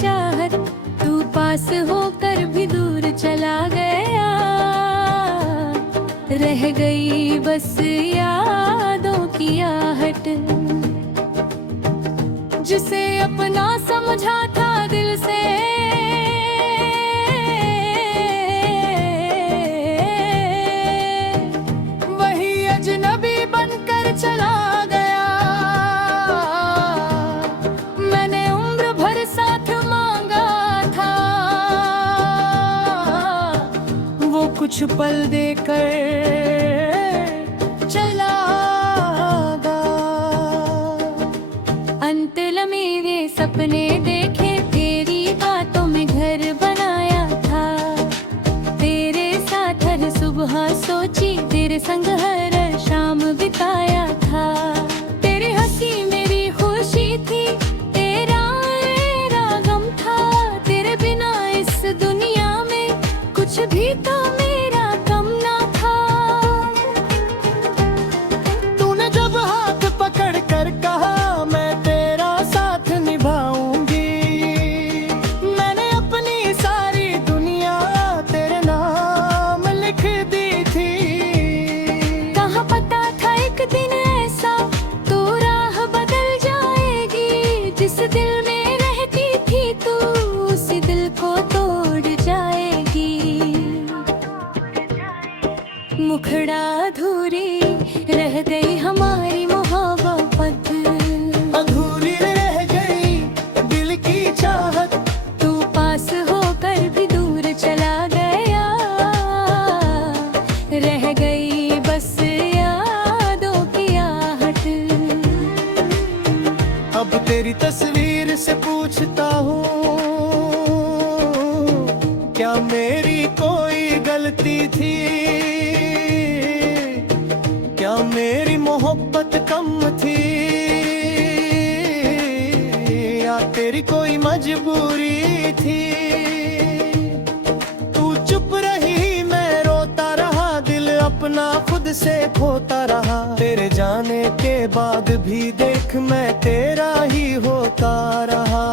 चाहत, तू पास होकर भी दूर चला गया। रह गई बस यादों की आहट, जिसे अपना समझा था दिल से, वही अजनबी बनकर चला गया। मैंने उम्र भर साथ मांगा था, वो कुछ पल देकर चला गया। अंतल मेरे सपने देखे, तेरी बातों में घर बनाया था। तेरे साथ हर सुबह सोची, तेरे संग हर शाम बिताया था। तेरी हंसी मेरी खुशी थी, तेरा मेरा गम था। तेरे बिना इस दुनिया में कुछ भी तो मेरा कम ना था। तूने जब हाथ पकड़ कर कहा मैं तेरा साथ निभाऊंगी, मैंने अपनी सारी दुनिया तेरे नाम लिख दी थी। कहाँ पता था एक दिन ऐसा तू राह बदल जाएगी। जिस दिल में रहती थी तू, उसी दिल को तोड़ जाएगी। मुखड़ा अधूरी रह गई हमारी मोहब्बत, अधूरी रह गई दिल की चाहत, तू पास होकर भी दूर चला गया। रह गई बस यादों की आहट। अब तेरी तस्वीर से पूछता हूँ, क्या मेरी कोई गलती थी? क्या मेरी मोहब्बत कम थी, या तेरी कोई मजबूरी थी? तू चुप रही, मैं रोता रहा, दिल अपना खुद से खोता रहा। तेरे जाने के बाद भी देख मैं तेरा ही होता रहा।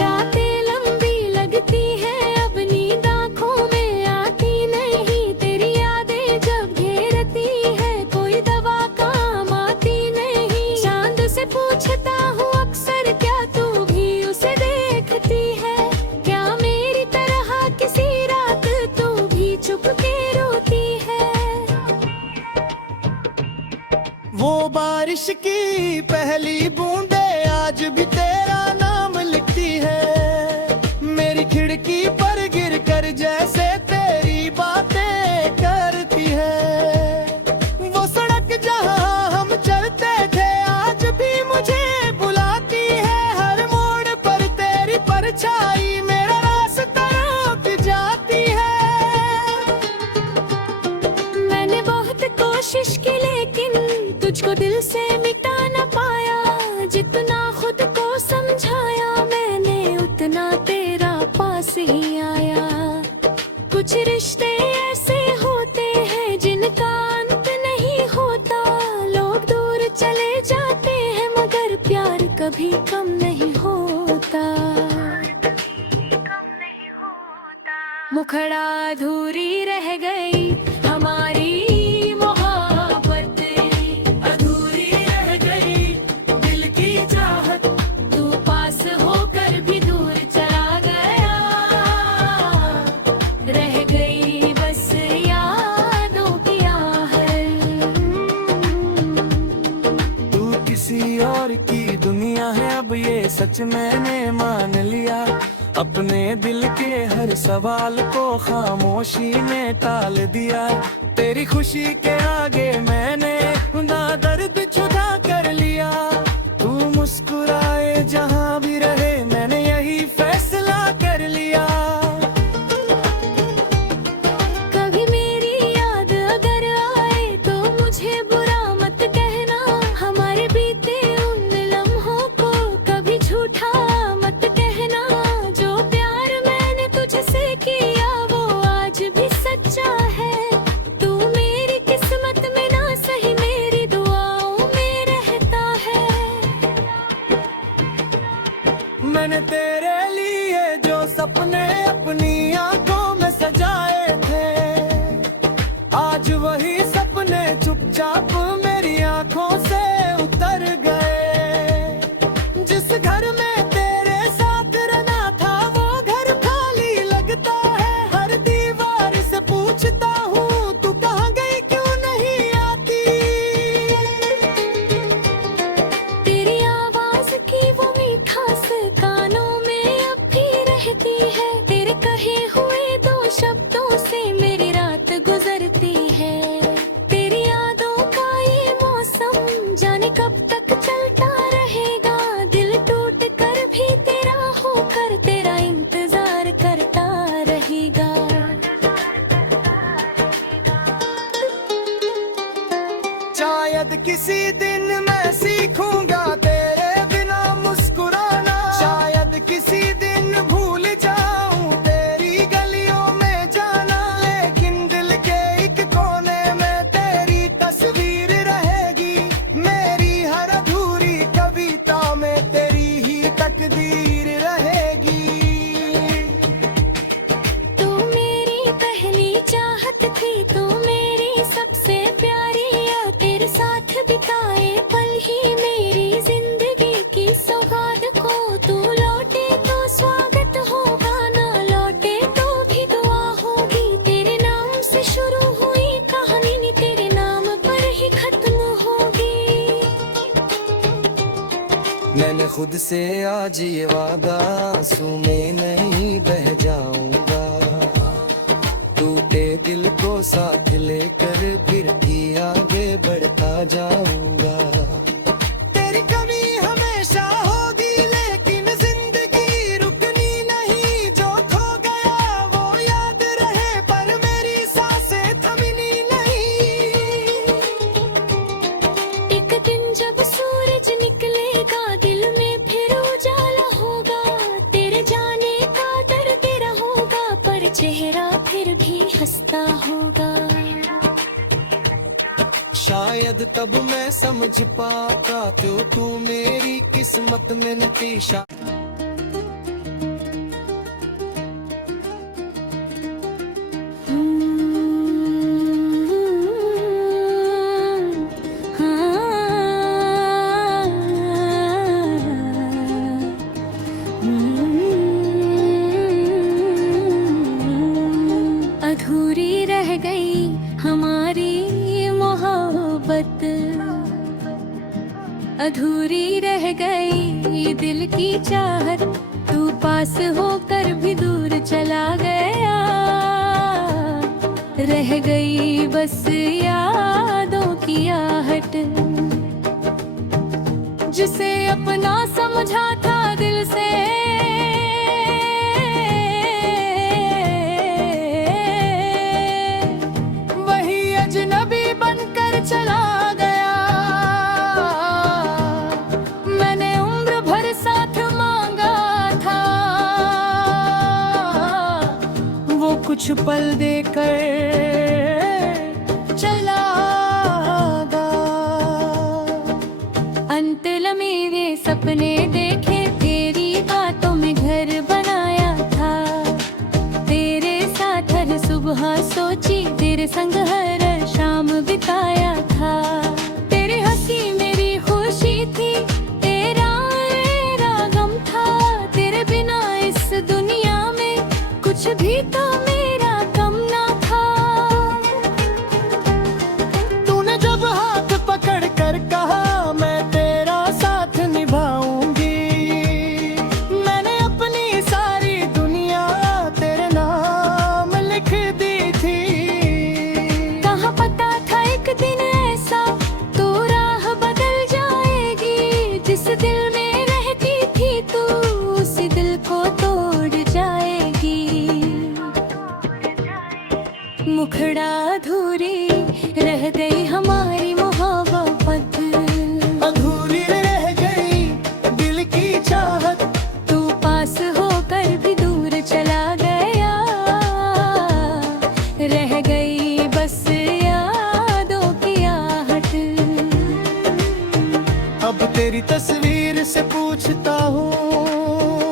रातें लंबी लगती है, अब नींद आँखों में आती नहीं। तेरी यादें जब घेरती है, कोई दवा काम आती नहीं। चांद से पूछता हूँ अक्सर, क्या तू भी उसे देखती है? क्या मेरी तरह किसी रात तू भी चुप के रोती है? वो बारिश की पहली बूंदें आज भी तेरा नाम लिखती है। मेरी खिड़की पर गिर कर जैसे तेरी बातें करती है। वो सड़क जहां हम चलते थे आज भी मुझे बुलाती है। हर मोड़ पर तेरी परछाई मेरा रास्ता रोक जाती है। मैंने बहुत कोशिश की लेकिन तुझको दिल से मिटा न पाया। जितना खुद को समझाया मैंने, उतना तेरा पास ही आया। कुछ रिश्ते ऐसे होते हैं जिनका अंत नहीं होता। लोग दूर चले जाते हैं मगर प्यार कभी कम नहीं होता। मुखड़ा अधूरी रह गई हमारी मोहब्बत, अधूरी रह गई दिल की चाहत, तू पास होकर भी दूर चला गया। रह गई बस यादों की आहट। तू किसी और की दुनिया है, अब ये सच मैंने मान लिया। अपने दिल के हर सवाल को खामोशी में टाल दिया। तेरी खुशी के आगे मैंने ना दर्द जुदा कर लिया। तू मुस्कुराए जहां भी रहे, मैंने यही फैसला कर लिया। कभी मेरी याद अगर आए तो मुझे बुरा मत कहना। हमारे बीते उन लम्हों को कभी झूठा मत कहना। जो प्यार मैंने तुझसे किया वो आज भी सच्चा है। तू मेरी किस्मत में ना सही, मेरी दुआओं मैंने तेरे लिए जो सपने अपनी आंखों में सजाए थे, आज वही सपने चुपचाप मेरी आंखों से उतर गए। जिस घर में तेरे साथ रहना था वो घर खाली लगता है। हर दीवार से पूछता हूँ तू कहाँ गई, क्यों नहीं आती। तेरी आवाज की वो मिठास कानों में अब भी रहती है। तेरे कहे हुए दो शब्दों से मेरी रात गुजरती है। तेरी यादों का ये मौसम जाने कब तक चलता रहेगा। दिल टूट कर भी तेरा होकर तेरा इंतजार करता रहेगा। शायद किसी दिन मैं सीखूंगा तेरे बिना मुस्कुराना। शायद किसी दिन भूल जाऊं तेरी गलियों में जाना। लेकिन दिल के एक कोने में तेरी तस्वीर रहेगी। मेरी हर अधूरी कविता में तेरी ही तकदीर रहेगी। तू मेरी पहली चाहत थी, तू मेरी सबसे प्यारी। या तेरे साथ बिताए पल ही मेरी जिंदगी की सौगात को। तू लौटे तो स्वागत होगा, ना लौटे तो भी दुआ होगी। तेरे नाम से शुरू हुई कहानी नी तेरे नाम पर ही खत्म होगी। मैंने खुद से आज ये वादा, आंसू में नहीं बह जाऊंगा। टूटे दिल को साथ लेकर फिर भी आगे बढ़ता जाऊंगा। तेरी कमी हमेशा होगी लेकिन जिंदगी रुकनी नहीं। जो खो गया वो याद रहे पर मेरी सांसें थमनी नहीं। एक दिन जब सूरज निकलेगा दिल में फिर उजाला होगा। तेरे जाने का दर्द तेरा होगा पर चेहरा फिर भी हंसता होगा। शायद तब मैं समझ पाता तो तू मेरी किस्मत में नतीशा। अधूरी रह गई हमारी मोहब्बत, अधूरी रह गई दिल की चाहत। तू पास होकर भी दूर चला गया। रह गई बस यादों की आहट। जिसे अपना समझा था दिल से वही अजनबी बनकर चला गया। मैंने उम्र भर साथ मांगा था, वो कुछ पल देकर चला गया। अंतल मेरे सपने देखे, तेरी बातों में घर बनाया था। तेरे साथ हर सुबह सोची, तेरे संग हर शाम बिताया था। तेरी हंसी मेरी खुशी थी, तेरा मेरा गम था। तेरे बिना इस दुनिया में कुछ भी तो मेरा कम ना था। तूने जब हाथ पकड़ कर कहा मैं तेरा साथ निभाऊंगी, मैंने अपनी सारी दुनिया तेरे नाम लिख दी थी। कहाँ पता था एक दिन ऐसा तू राह बदल जाएगी। जिस दिल में रहती थी तू उस दिल को तोड़ जाएगी। मुखड़ा अधूरी रह गई हमारी मोहब्बत, अधूरी रह गई दिल की चाहत। तू पास होकर भी दूर चला गया। रह गई बस यादों की आहट। अब तेरी तस्वीर से पूछता हूँ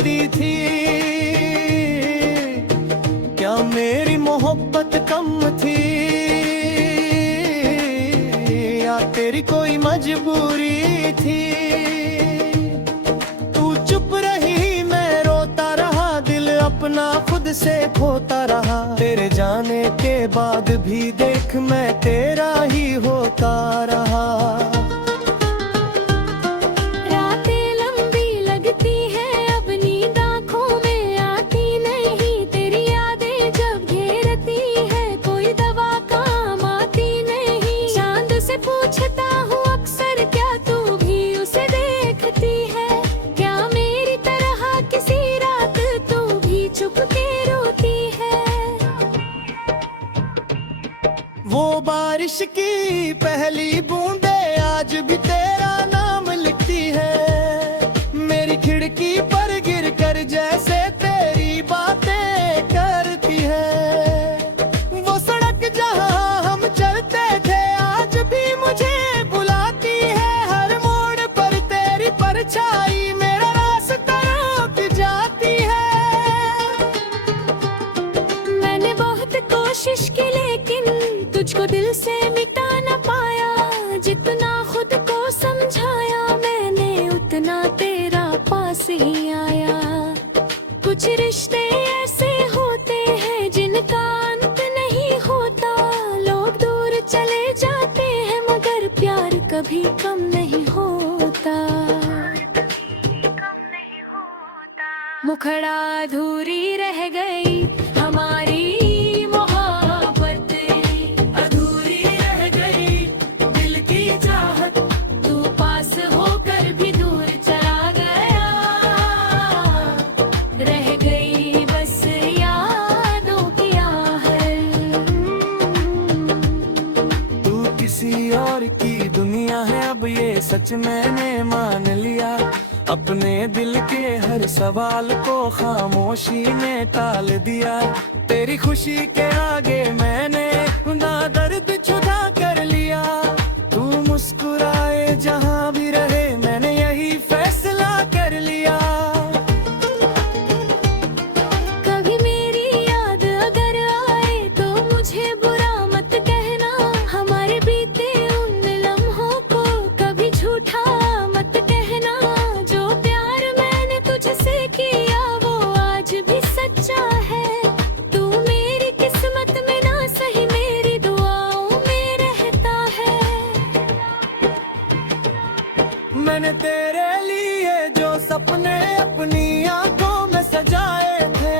करती थी। क्या मेरी मोहब्बत कम थी या तेरी कोई मजबूरी थी? तू चुप रही, मैं रोता रहा, दिल अपना खुद से खोता रहा। तेरे जाने के बाद भी देख मैं तेरा ही होता रहा। रातें लंबी लगती है, अब नींद आँखों में आती नहीं। तेरी यादें जब घेरती है, कोई दवा काम आती नहीं। चांद से पूछता हूँ अक्सर, क्या तू भी उसे देखती है? क्या मेरी तरह किसी रात तू भी चुप के रोती है? वो बारिश की पहली बूंदे आज भी तेरा नाम लिखती है। मेरी खिड़की पर गिर कर जैसे तेरी बातें करती है। वो सड़क जहां हम चलते थे आज भी मुझे बुलाती है। हर मोड़ पर तेरी परछाई मेरा रास्ता रोक जाती है। मैंने बहुत कोशिश की लेकिन तुझको दिल से मिटा न पाया। जितना खुद को समझाया मैंने, उतना तेरा पास ही आया। कुछ रिश्ते ऐसे होते हैं जिनका अंत नहीं होता। लोग दूर चले जाते हैं मगर प्यार कभी कम नहीं होता। मुखड़ा अधूरी रह गई हमारी मोहब्बत, अधूरी रह गई दिल की चाहत। तू पास होकर भी दूर चला गया, रह गई बस यादों की आहट। तू किसी और की दुनिया है, अब ये सच मैंने मान लिया। अपने दिल के हर सवाल को खामोशी ने टाल दिया। तेरी खुशी के आगे मैंने ना दर्द जुदा कर लिया। तू मुस्कुराए जहां भी रहे, मैंने यही फैसला कर लिया। कभी मेरी याद अगर आए तो मुझे बुरा मत कहना। हमारे बीते उन लम्हों को कभी झूठा मत कहना। जो प्यार मैंने तुझसे किया वो आज भी सच्चा है। तू मेरी किस्मत में ना सही मेरी दुआओं में रहता है। मैंने तेरे लिए जो सपने अपनी आंखों में सजाए थे,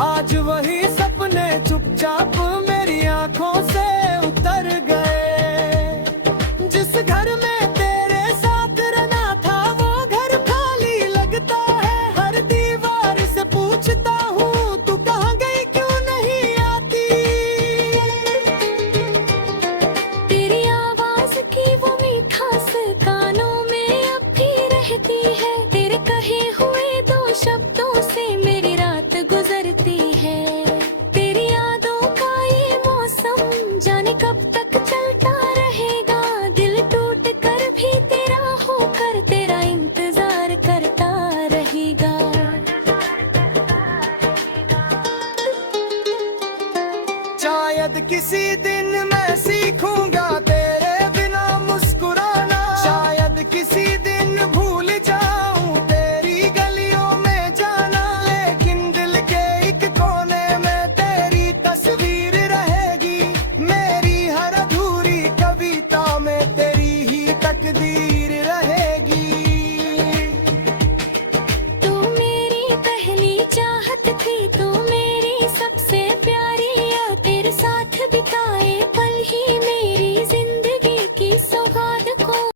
आज वही सपने चुपचाप मेरी आंखों